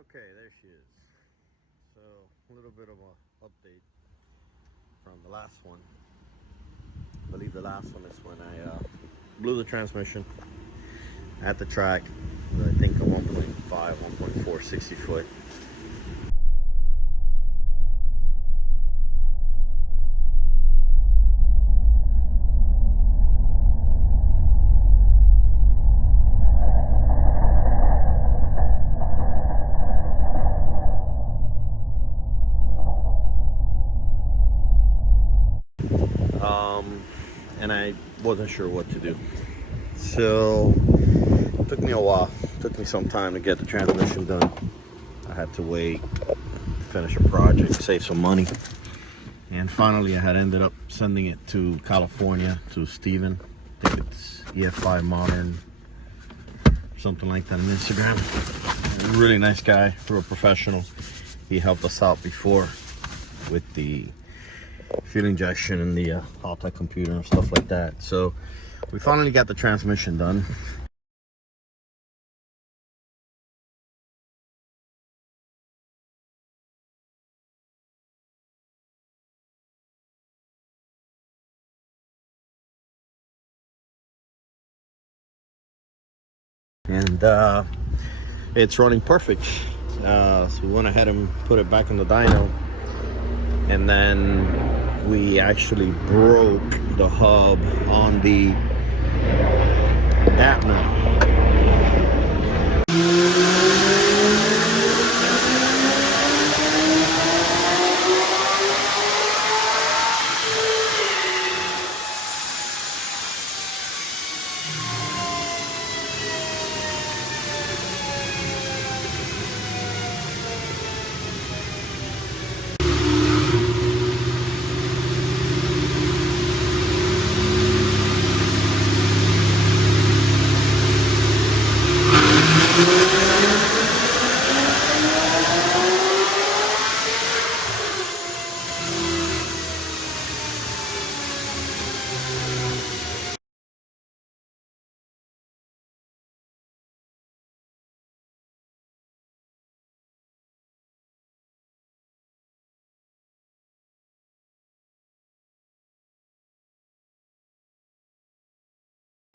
Okay, there she is. So a little bit of an update from the last one. I believe the last one is when I blew the transmission at the track. I think a 1.5, 1.4, 60 foot. And I wasn't sure what to do. So it took me a while. It took me some time to get the transmission done. I had to wait, finish a project, save some money. And finally I had ended up sending it to California to Steven. I think it's EF5 Modern, something like that on Instagram. Really nice guy, real professional. He helped us out before with the fuel injection and the Haltech computer and stuff like that. So we finally got the transmission done. And it's running perfect. So we went ahead and put it back in the dyno, and then we actually broke the hub on the dampener.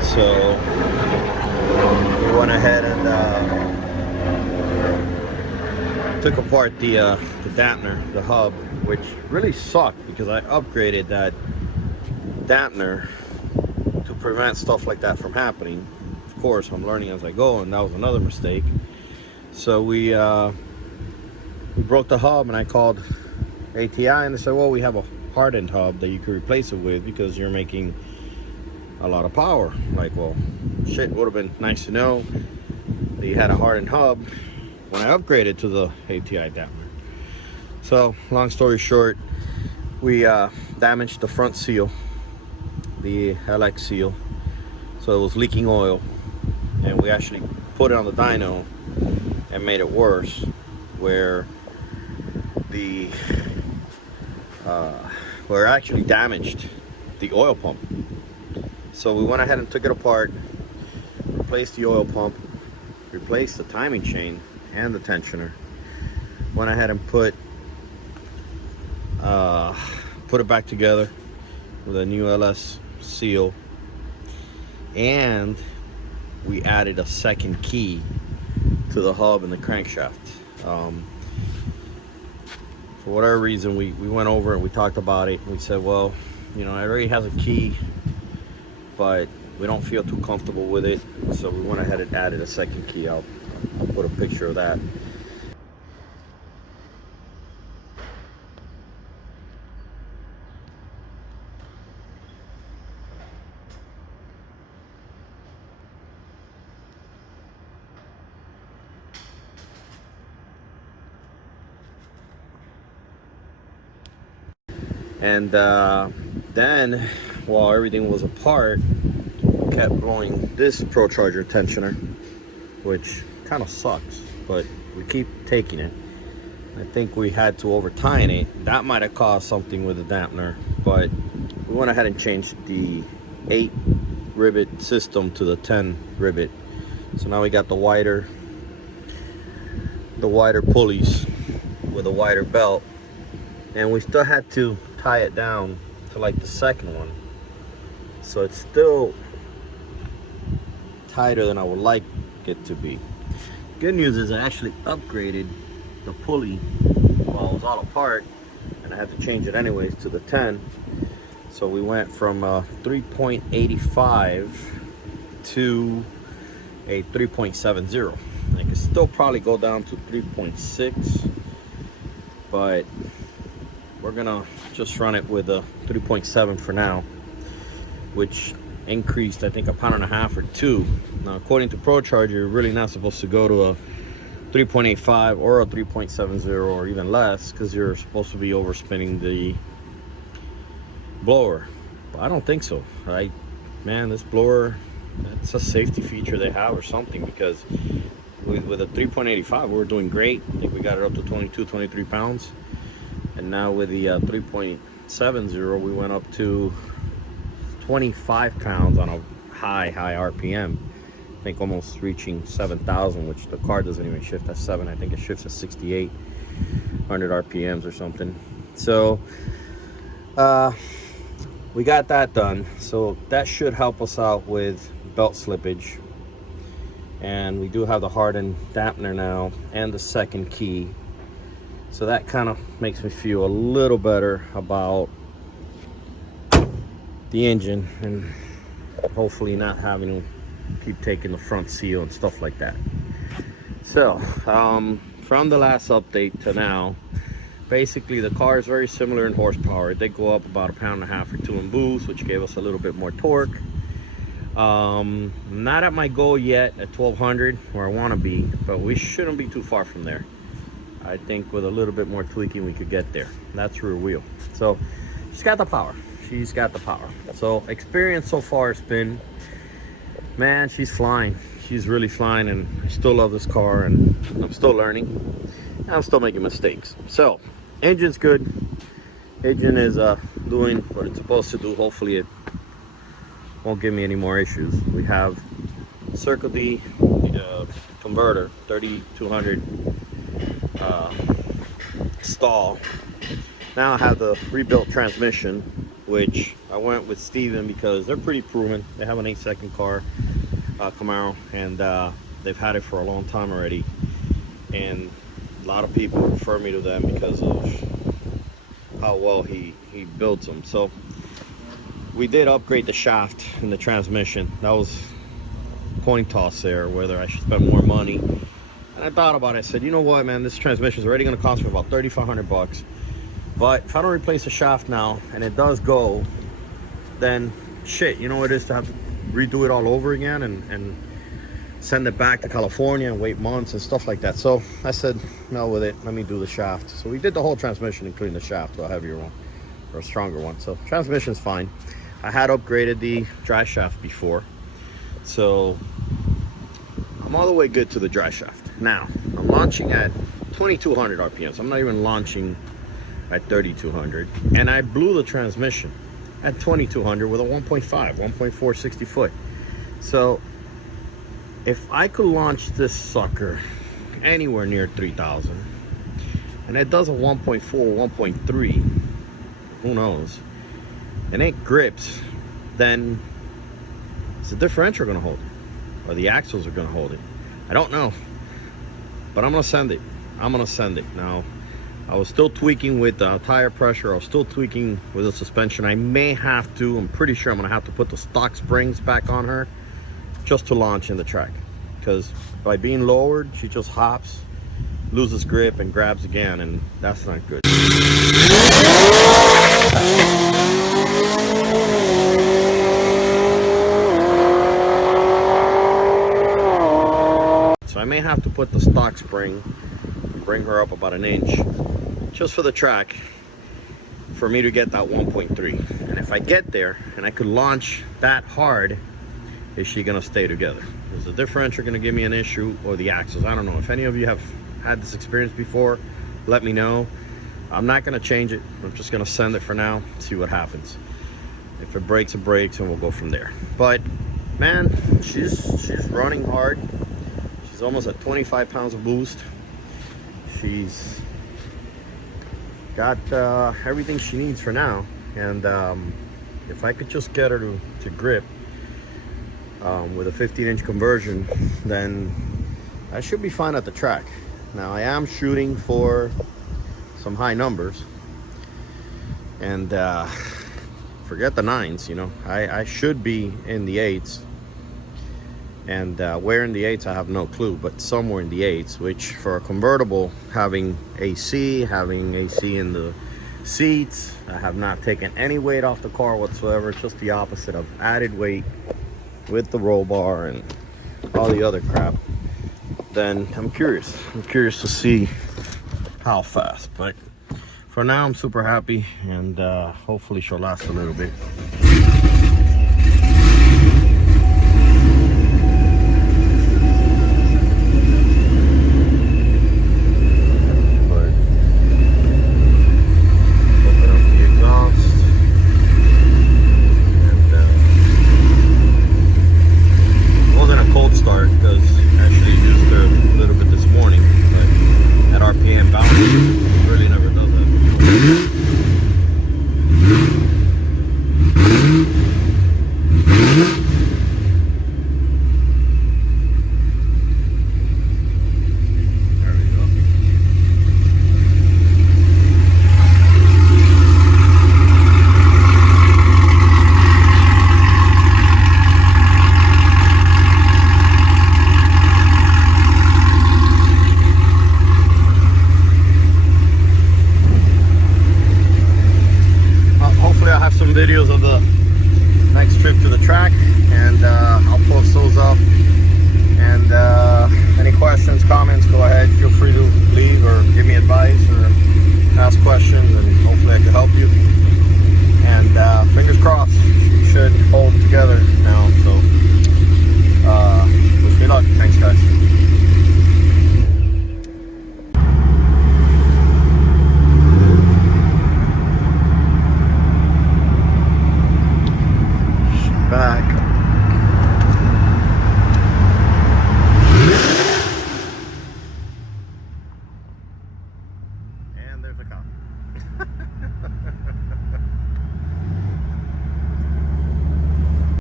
So we went ahead and took apart the dampener, the hub, which really sucked because I upgraded that dampener to prevent stuff like that from happening. Of course, I'm learning as I go, and that was another mistake. So we broke the hub, and I called ATI, and they said, well, we have a hardened hub that you could replace it with because you're making a lot of power. Like, well, shit, would have been nice to know that you had a hardened hub when I upgraded to the ATI dampener. So long story short, we damaged the front seal, the LX seal, so it was leaking oil, and we actually put it on the dyno and made it worse, where the where it actually damaged the oil pump. So we went ahead and took it apart, replaced the oil pump, replaced the timing chain and the tensioner. Went ahead and put it back together with a new LS seal, and we added a second key to the hub and the crankshaft. For whatever reason, we went over and we talked about it. We said, well, you know, it already has a key, but we don't feel too comfortable with it, so we went ahead and added a second key. I'll put a picture of that. And then, while everything was apart, we kept blowing this Procharger tensioner, which kind of sucks, but we keep taking it. I think we had to over tighten it. That might have caused something with the dampener, but we went ahead and changed the 8 rivet system to the 10 rivet. So now we got the wider the wider pulleys with a wider belt, and we still had to tie it down to like the second one, so it's still tighter than I would like it to be. Good news is I actually upgraded the pulley while it was all apart, and I had to change it anyways to the 10. So we went from 3.85 to a 3.70. I could still probably go down to 3.6, but we're gonna just run it with a 3.7 for now, which increased I think 1.5 pounds or 2. Now according to Procharger, you're really not supposed to go to a 3.85 or a 3.70 or even less, because you're supposed to be overspinning the blower. But I don't think so. Man, this blower, it's a safety feature they have or something, because with a 3.85 we're doing great. I think we got it up to 23 pounds, and now with the 3.70 we went up to 25 pounds on a high RPM. I think almost reaching 7,000, which the car doesn't even shift at 7. I think it shifts at 6,800 RPMs or something. So we got that done, so that should help us out with belt slippage. And we do have the hardened dampener now and the second key, so that kind of makes me feel a little better about the engine, and hopefully not having to keep taking the front seal and stuff like that. So from the last update to now, basically the car is very similar in horsepower. It did go up about 1.5 pounds or 2 in boost, which gave us a little bit more torque. Not at my goal yet at 1200 where I want to be, but we shouldn't be too far from there. I think with a little bit more tweaking we could get there. That's rear wheel. So she's got the power. She's got the power. So experience so far has been, man, she's flying. She's really flying, and I still love this car, and I'm still learning. And I'm still making mistakes. So engine's good. Engine is doing what it's supposed to do. Hopefully it won't give me any more issues. We have Circle D converter 3200 stall. Now I have the rebuilt transmission, which I went with Steven because they're pretty proven. They have an 8-second car, Camaro, and they've had it for a long time already, and a lot of people refer me to them because of how well he builds them. So we did upgrade the shaft in the transmission. That was coin toss there, whether I should spend more money. And I thought about it. I said, you know what, man, this transmission is already going to cost me about 3,500 bucks. But if I don't replace the shaft now and it does go, then shit, you know what it is to have to redo it all over again and send it back to California and wait months and stuff like that. So I said, no, with it, let me do the shaft. So we did the whole transmission, including the shaft, to a heavier one or a stronger one. So transmission's fine. I had upgraded the dry shaft before, so I'm all the way good to the dry shaft. Now I'm launching at 2200 RPMs. I'm not even launching at 3200, and I blew the transmission at 2200 with a 1.4 60 foot. So if I could launch this sucker anywhere near 3000, and it does a 1.4 1.3, who knows, and it grips, then is the differential gonna hold it, or the axles are gonna hold it? I don't know, but I'm gonna send it. Now I was still tweaking with tire pressure. I was still tweaking with the suspension. I may have to, I'm pretty sure I'm gonna have to put the stock springs back on her just to launch in the track, because by being lowered, she just hops, loses grip, and grabs again, and that's not good. So I may have to put the stock spring and bring her up about 1 inch just for the track for me to get that 1.3. And if I get there and I could launch that hard, is she gonna stay together? Is the differential gonna give me an issue, or the axles? I don't know. If any of you have had this experience before, let me know. I'm not gonna change it. I'm just gonna send it for now, see what happens. If it breaks, it breaks, and we'll go from there. But man, she's running hard. She's almost at 25 pounds of boost. she's got everything she needs for now. And if I could just get her to grip with a 15-inch conversion, then I should be fine at the track. Now I am shooting for some high numbers, and forget the 9s, you know. I should be in the 8s, and where in the 8s I have no clue, but somewhere in the 8s, which for a convertible, having AC in the seats, I have not taken any weight off the car whatsoever. It's just the opposite of added weight with the roll bar and all the other crap. Then I'm curious to see how fast, but for now I'm super happy, and hopefully she'll last a little bit.